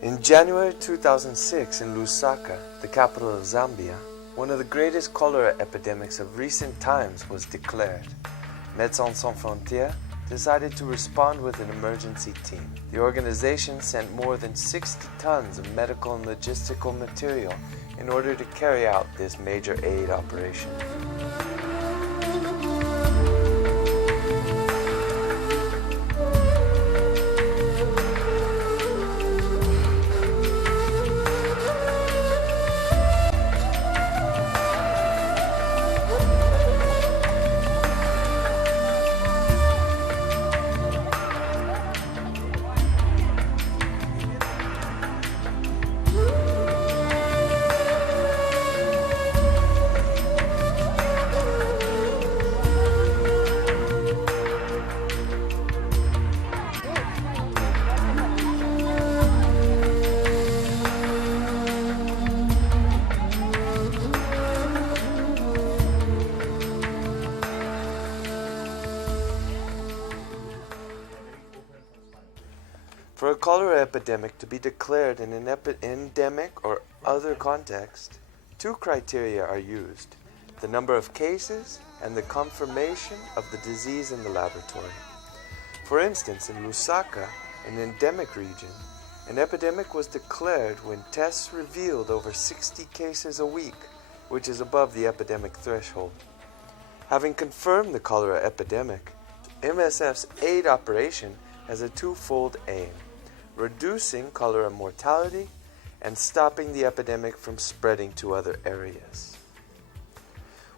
In January 2006 in Lusaka, the capital of Zambia, one of the greatest cholera epidemics of recent times was declared. Médecins Sans Frontières decided to respond with an emergency team. The organization sent more than 60 tons of medical and logistical material in order to carry out this major aid operation. For a cholera epidemic to be declared in an endemic or other context, two criteria are used: the number of cases and the confirmation of the disease in the laboratory. For instance, in Lusaka, an endemic region, an epidemic was declared when tests revealed over 60 cases a week, which is above the epidemic threshold. Having confirmed the cholera epidemic, MSF's aid operation has a twofold aim: reducing cholera mortality and stopping the epidemic from spreading to other areas.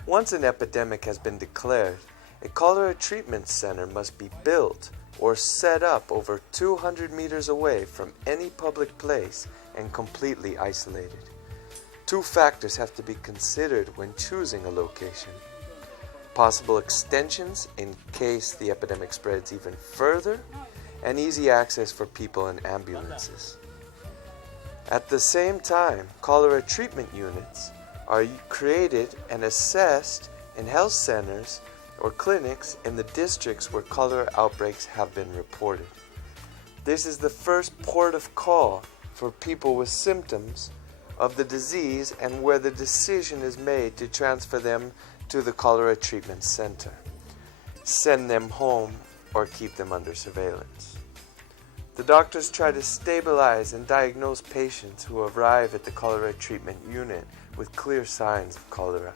Once an epidemic has been declared, a cholera treatment center must be built or set up over 200 meters away from any public place and completely isolated. Two factors have to be considered when choosing a location: possible extensions in case the epidemic spreads even further, and easy access for people and ambulances. At the same time, cholera treatment units are created and assessed in health centers or clinics in the districts where cholera outbreaks have been reported. This is the first port of call for people with symptoms of the disease and where the decision is made to transfer them to the cholera treatment center, send them home, or keep them under surveillance. The doctors try to stabilize and diagnose patients who arrive at the cholera treatment unit with clear signs of cholera: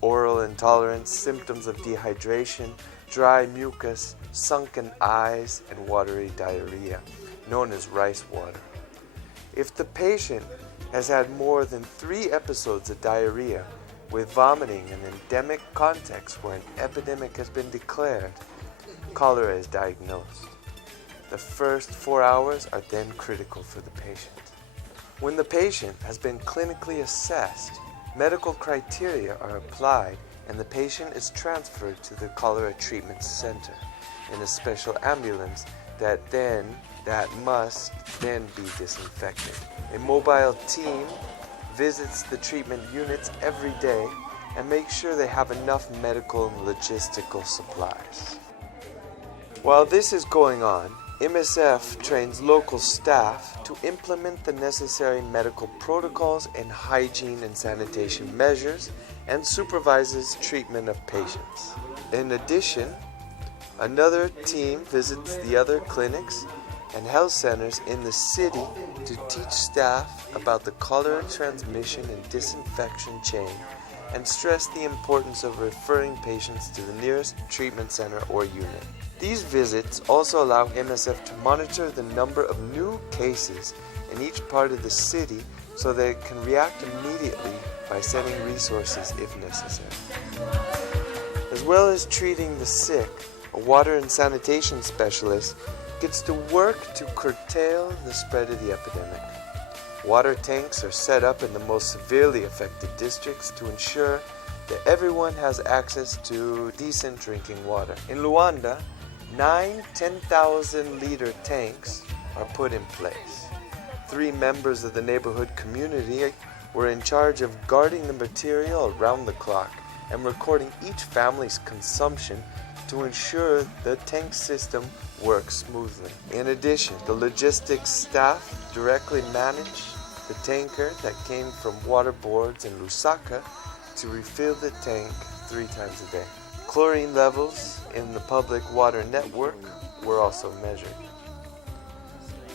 oral intolerance, symptoms of dehydration, dry mucus, sunken eyes, and watery diarrhea, known as rice water. If the patient has had more than 3 episodes of diarrhea with vomiting in an endemic context where an epidemic has been declared, cholera is diagnosed. The first 4 hours are then critical for the patient. When the patient has been clinically assessed, medical criteria are applied and the patient is transferred to the cholera treatment center in a special ambulance that must then be disinfected. A mobile team visits the treatment units every day and makes sure they have enough medical and logistical supplies. While this is going on, MSF trains local staff to implement the necessary medical protocols and hygiene and sanitation measures and supervises treatment of patients. In addition, another team visits the other clinics and health centers in the city to teach staff about the cholera transmission and disinfection chain and stress the importance of referring patients to the nearest treatment center or unit. These visits also allow MSF to monitor the number of new cases in each part of the city so that it can react immediately by sending resources if necessary. As well as treating the sick, a water and sanitation specialist gets to work to curtail the spread of the epidemic. Water tanks are set up in the most severely affected districts to ensure that everyone has access to decent drinking water. In Luanda, 9 10,000-liter tanks are put in place. 3 members of the neighborhood community were in charge of guarding the material around the clock and recording each family's consumption to ensure the tank system works smoothly. In addition, the logistics staff directly manage the tanker that came from water boards in Lusaka to refill the tank 3 times a day. Chlorine levels in the public water network were also measured.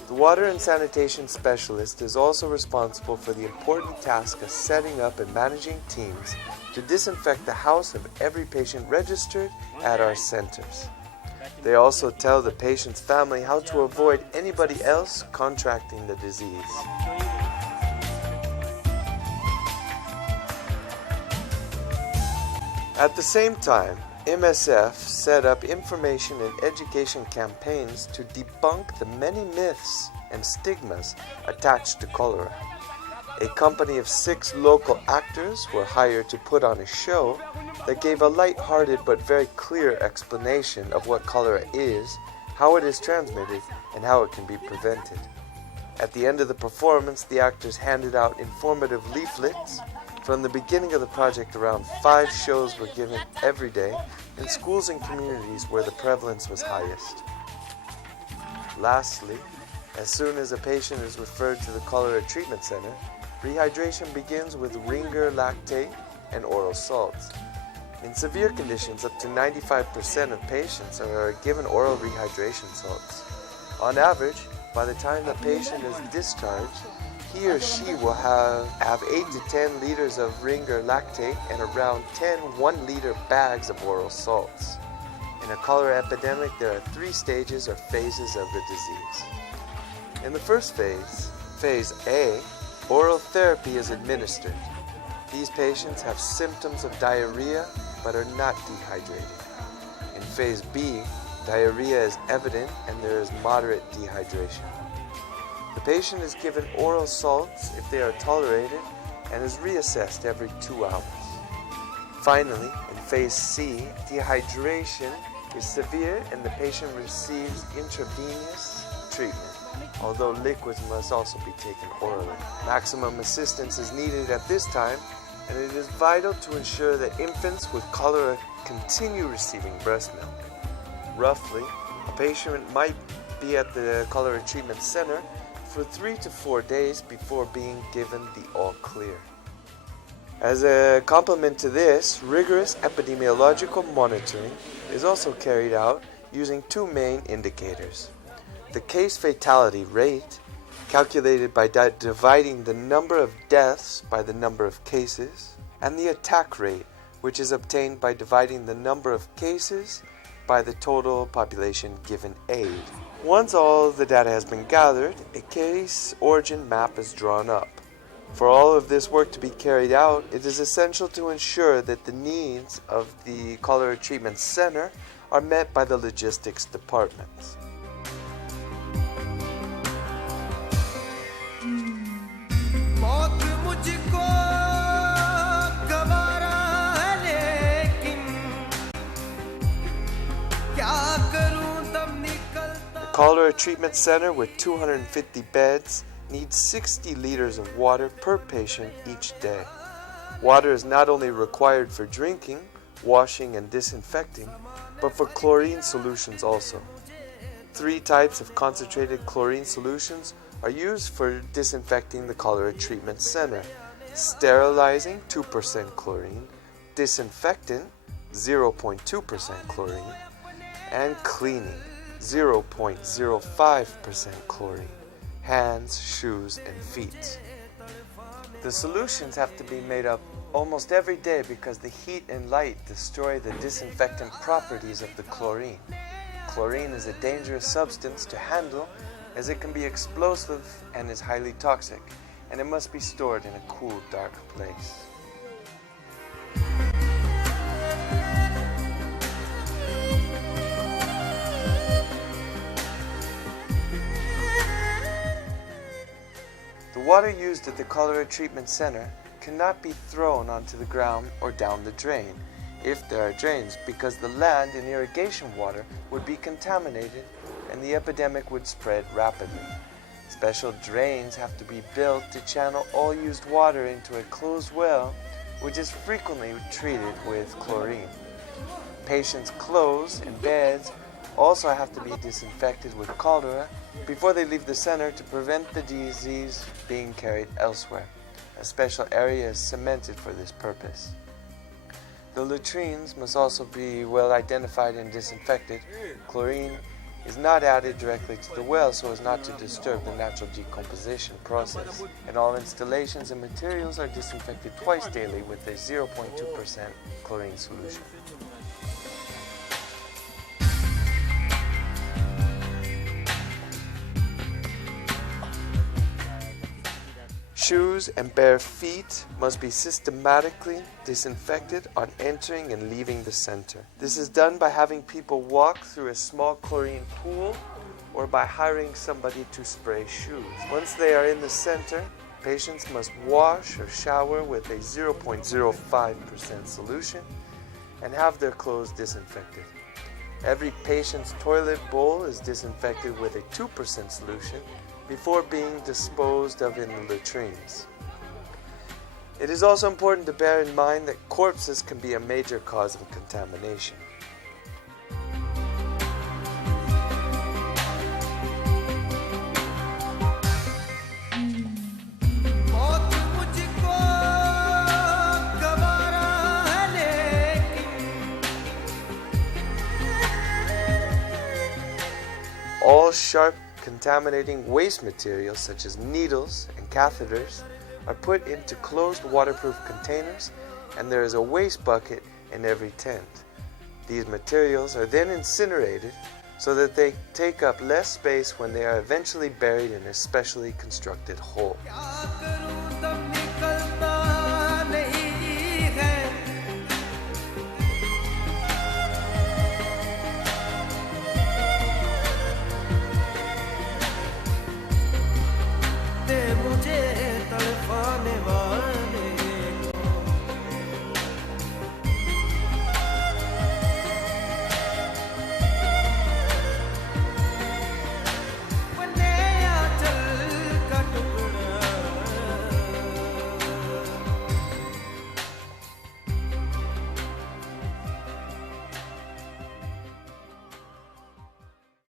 The water and sanitation specialist is also responsible for the important task of setting up and managing teams to disinfect the house of every patient registered at our centers. They also tell the patient's family how to avoid anybody else contracting the disease. At the same time, MSF set up information and education campaigns to debunk the many myths and stigmas attached to cholera. A company of 6 local actors were hired to put on a show that gave a light-hearted but very clear explanation of what cholera is, how it is transmitted, and how it can be prevented. At the end of the performance, the actors handed out informative leaflets. From the beginning of the project, around 5 shows were given every day in schools and communities where the prevalence was highest. Lastly, as soon as a patient is referred to the cholera treatment center, rehydration begins with ringer lactate and oral salts. In severe conditions, up to 95% of patients are given oral rehydration salts. On average, by the time the patient is discharged, he or she will have 8 to 10 liters of ringer lactate and around 10 1-liter bags of oral salts. In a cholera epidemic, there are 3 stages or phases of the disease. In the first phase, phase A, oral therapy is administered. These patients have symptoms of diarrhea but are not dehydrated. In phase B, diarrhea is evident and there is moderate dehydration. The patient is given oral salts if they are tolerated and is reassessed every 2 hours. Finally, in phase C, dehydration is severe and the patient receives intravenous treatment, although liquids must also be taken orally. Maximum assistance is needed at this time, and it is vital to ensure that infants with cholera continue receiving breast milk. Roughly, a patient might be at the cholera treatment center for 3 to 4 days before being given the all clear. As a complement to this, rigorous epidemiological monitoring is also carried out using 2 main indicators. The case fatality rate, calculated by dividing the number of deaths by the number of cases, and the attack rate, which is obtained by dividing the number of cases by the total population given aid. Once all the data has been gathered, a case origin map is drawn up. For all of this work to be carried out, it is essential to ensure that the needs of the cholera treatment center are met by the logistics departments. The cholera treatment center with 250 beds needs 60 liters of water per patient each day. Water is not only required for drinking, washing, and disinfecting, but for chlorine solutions also. 3 types of concentrated chlorine solutions are used for disinfecting the cholera treatment center: sterilizing 2% chlorine, disinfectant 0.2% chlorine, and cleaning 0.05% chlorine, hands, shoes, and feet. The solutions have to be made up almost every day because the heat and light destroy the disinfectant properties of the chlorine. Chlorine is a dangerous substance to handle as it can be explosive and is highly toxic, and it must be stored in a cool, dark place. The water used at the cholera treatment center cannot be thrown onto the ground or down the drain, if there are drains, because the land and irrigation water would be contaminated and the epidemic would spread rapidly. Special drains have to be built to channel all used water into a closed well, which is frequently treated with chlorine. Patients' clothes and beds also have to be disinfected with cholera before they leave the center to prevent the disease being carried elsewhere. A special area is cemented for this purpose. The latrines must also be well identified and disinfected. Chlorine is not added directly to the well so as not to disturb the natural decomposition process. And all installations and materials are disinfected twice daily with a 0.2% chlorine solution. Shoes and bare feet must be systematically disinfected on entering and leaving the center. This is done by having people walk through a small chlorine pool or by hiring somebody to spray shoes. Once they are in the center, patients must wash or shower with a 0.05% solution and have their clothes disinfected. Every patient's toilet bowl is disinfected with a 2% solution before being disposed of in the latrines. It is also important to bear in mind that corpses can be a major cause of contamination. All sharp contaminating waste materials such as needles and catheters are put into closed waterproof containers, and there is a waste bucket in every tent. These materials are then incinerated so that they take up less space when they are eventually buried in a specially constructed hole.